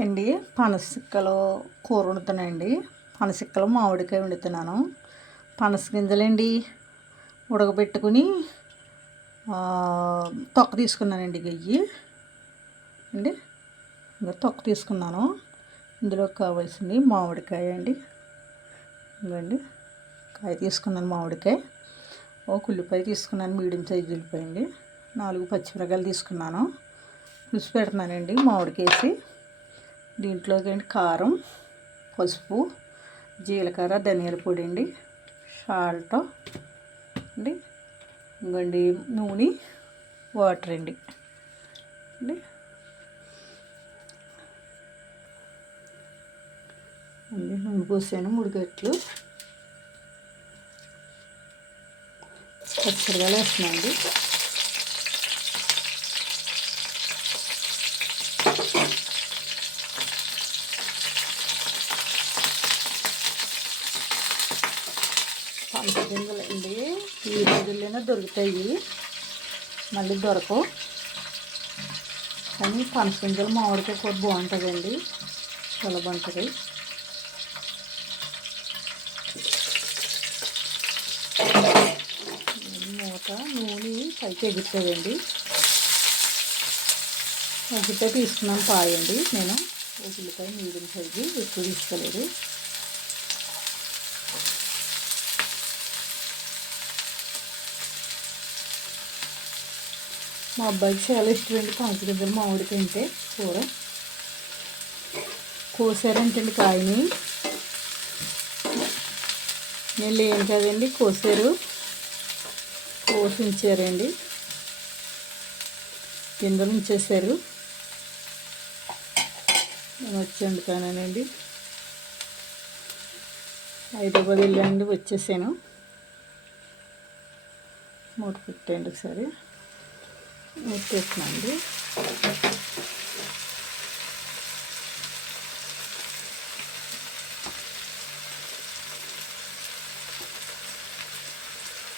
అండి పనసక్కలు కూర వండుతానండి. పనసక్కలు మామిడికాయ వండుతున్నాను. పనస గింజలండి ఉడకబెట్టుకుని తొక్క తీసుకున్నానండి. గయ్యి అండి ఇంకా తొక్క తీసుకున్నాను. ఇందులో కావాల్సింది మామిడికాయ అండి. ఇవ్వండి కాయ తీసుకున్నాను. మామిడికాయ ఒక ఉల్లిపాయ తీసుకున్నాను. మీడియం సైజు ఉల్లిపాయ అండి. 4 పచ్చిమిరపకాయలు తీసుకున్నాను. పులుసు పెడుతున్నానండి మామిడికేసి. దీంట్లోకి కారం, పసుపు, జీలకర్ర, ధనియాల పొడి అండి, సాల్ట్ అండి, ఇంకండి నూనె, వాటర్ అండి. నూనె పోసాను 3 గంటలు. పచ్చిమిరపకాయలు వేస్తున్నాను అండి. పనస గింజలు అండి ఈ రోజుల్లోనే దొరుకుతాయి, మళ్ళీ దొరకవు. కానీ పనస గింజలు మామిడికాయ కూర బాగుంటుందండి, చాలా బాగుంటుంది. మూత నూనె పైకి ఎగురుతుందండి. ఒకటే తీసుకున్నాను పాయండి. నేను ఉల్లిపాయ మీడియం సైజు, ఎక్కువ తీసుకోలేదు. మా అబ్బాయికి చాలా ఇష్టమండి పనస గింజలు మామిడికాయ అంటే కూర. కోసారంటండి కాయని, నేను లేను కదండి, కోసారు, కోసి ఉంచారండి. గింజలు ఉంచేసారు. నేను వచ్చి వండుతానండి. హైదరాబాద్ వెళ్ళండి, వచ్చేసాను. మూత పెట్టండి ఒకసారి. మూతేస్తున్నాండి.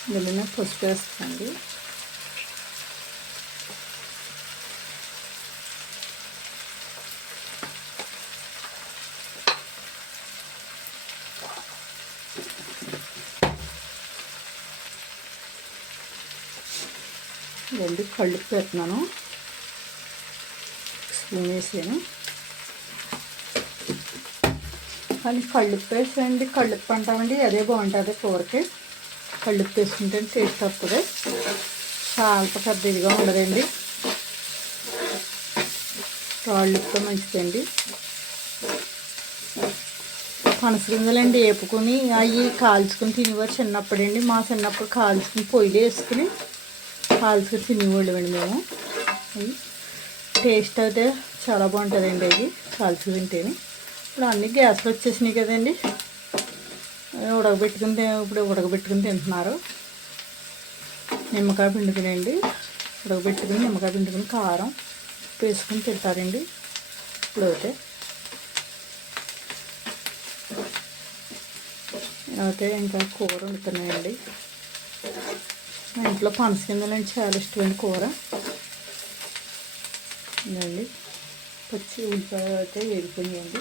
ఇందులోనే పసుపు వేస్తానండి. రెండు కళ్ళుప్పు పెడుతున్నాను. స్పూన్ వేసాను. కానీ కళ్ళుప్పు వేసానండి, కళ్ళుప్పు అంటామండి, అదే బాగుంటుంది కూరకి. కళ్ళుప్పు వేసుకుంటే టేస్ట్ వస్తుంది. సాల్ట్ పెద్ద ఇదిగా ఉండదండి, రాళ్ళుప్పు మంచిదండి. పనస గింజలండి వేపుకొని అవి కాల్చుకుని తినేవారు చిన్నప్పుడండి. మా చిన్నప్పుడు కాల్చుకుని పొయ్యిలో వేసుకుని కాల్చుకుని తినేవాళ్ళం అండి మేము. టేస్ట్ అయితే చాలా బాగుంటుందండి అవి కాల్చుకుని తింటేనే. ఇప్పుడు అన్నీ గ్యాస్లో వచ్చేసినాయి కదండి, ఉడకబెట్టుకుని తింటున్నారు. నిమ్మకాయ పిండుకునండి, ఉడకబెట్టుకుని నిమ్మకాయ పిండుకుని కారం వేసుకుని తింటారండి. ఇప్పుడైతే ఇంకా కూర వండుతున్నాయండి. మా ఇంట్లో పనస గింజలంటే చాలా ఇష్టమైన కూర అండి. పచ్చి ఉల్లిపాయ అయితే వేడిపోయాయండి.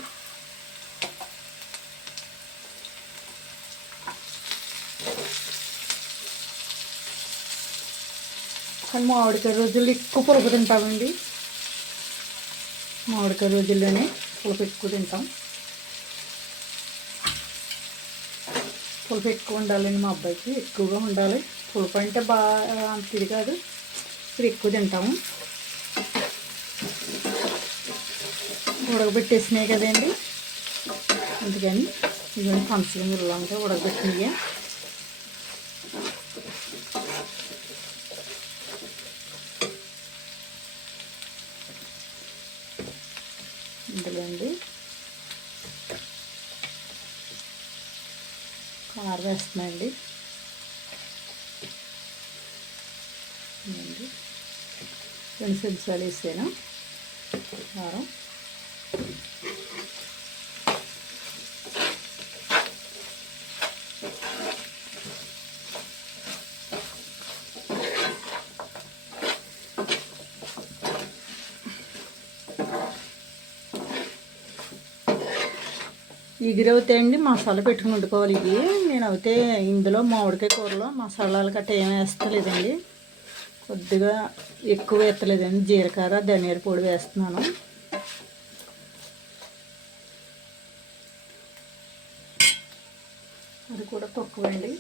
కానీ మామిడికాయ రోజుల్లో ఎక్కువ పులుపు తింటామండి. మామిడికాయ రోజుల్లోనే పులుపు ఎక్కువ తింటాం. పులుపు ఎక్కువ ఉండాలండి, మా అబ్బాయికి ఎక్కువగా ఉండాలి. పులుపు అంటే బాగా అంత ఇది కాదు, ఇప్పుడు ఎక్కువ తింటాము. ఉడకబెట్టేసినాయి కదండి, అందుకని ఇవన్నీ పనస గింజలు అంటే ఉడకబెట్టినవి. ఇందులో అండి కారం వేస్తున్నాయండి. 2 చెంచాలు వేసాను కారం. ఎగిరవుతాయండి. మసాలా పెట్టుకుని వండుకోవాలి. ఇవి నేనైతే ఇందులో మామిడికాయ కూరలో మసాలాలు గట్ట ఏమి వేస్తలేదండి. కొద్దిగా ఎక్కువ వేస్తలేదండి. జీలకర్ర ధనియాల పొడి వేస్తున్నాను. అది కూడా తక్కువండి.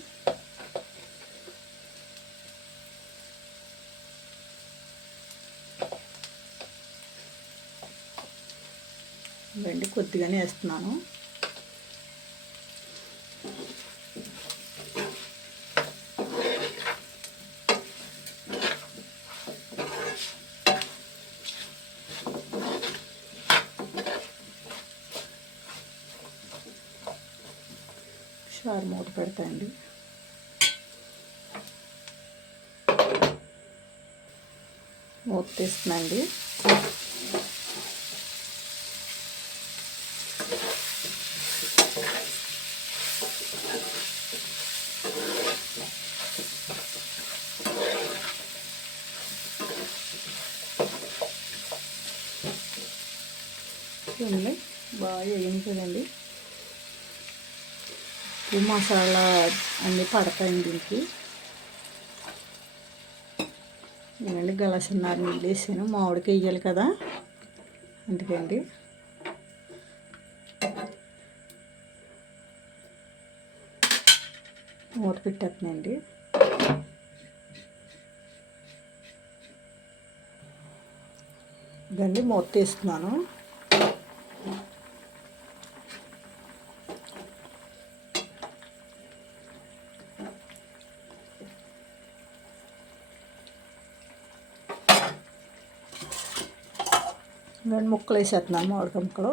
కొద్దిగానే వేస్తున్నాను. షార్ మూత పెడతాయండి. మూత తీస్తున్నాండి. చూడండి బాగా వేయింది కదండి. మసాలా అన్నీ పడతాయండి దీనికి. నేనండి గలాసున్నర నీళ్ళు వేసాను. మామిడికాయ వేయాలి కదా అందుకండి. మూత పెట్టేస్తున్నాండి. ఇదండి మూత తీస్తున్నాను. నేను ముక్కలు వేసేస్తున్నాను. మామిడికాయ ముక్కలు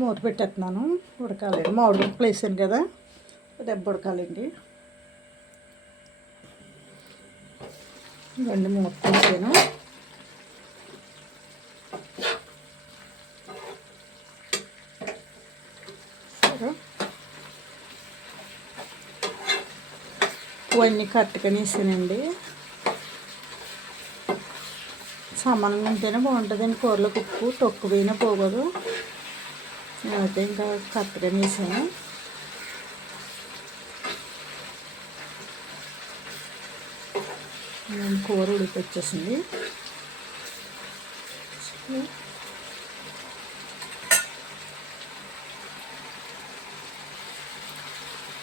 మూత పెట్టేస్తున్నాను. ఉడకాలండి. మామిడి ముక్కలు వేసాను కదా దెబ్బ ఉడకాలండి. ఇవన్నీ మూత తీసాను. సరే ఇవన్నీ కరెక్ట్గా వేసానండి. సమానంగా ఉంటేనే బాగుంటుందండి. కూరలోకి ఉప్పు తక్కువైనా పోగదు. నేనైతే ఇంకా కరెక్ట్గా వేసాను. కూర ఉడికొచ్చేసింది.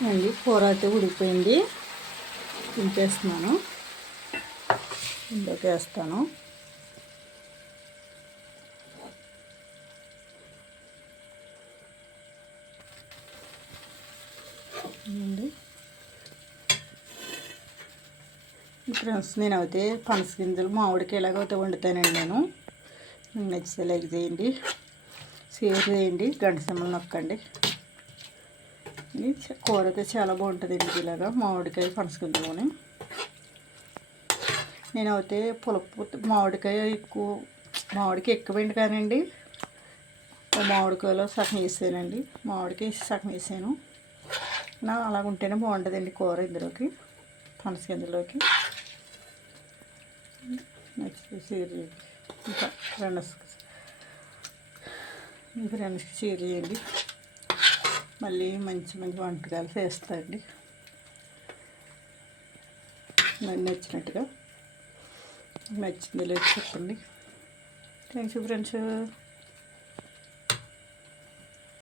అండి కూర అయితే ఉడికిపోయింది. దింపేస్తున్నాను. ఇందులోకి వేస్తాను. ఫ్రెండ్స్ నేనైతే పనస గింజలు మామిడికాయ ఎలాగైతే వండుతానండి. నేను మీకు నచ్చితే లైక్ చేయండి, షేర్ చేయండి, గంట సింబల్ నొక్కండి. కూర అయితే చాలా బాగుంటుందండి. ఇలాగా మామిడికాయ పనస గింజలోని నేనైతే పులుపు మామిడికాయ ఎక్కువైంది కానండి. మామిడికాయలో సగం వేసానండి. మామిడికాయ సగం వేసాను. అలాగ ఉంటేనే బాగుంటుందండి కూర. ఇందులోకి పనస గింజలోకి నెక్స్ట్ షేర్ చేయండి. ఇంకా ఫ్రెండ్స్కి షేర్ చేయండి. మళ్ళీ మంచి మంచి వంటకాలు చేస్తాండి. నాకు నచ్చినట్టుగా నచ్చింది లేదు చెప్పండి. Thanks friends.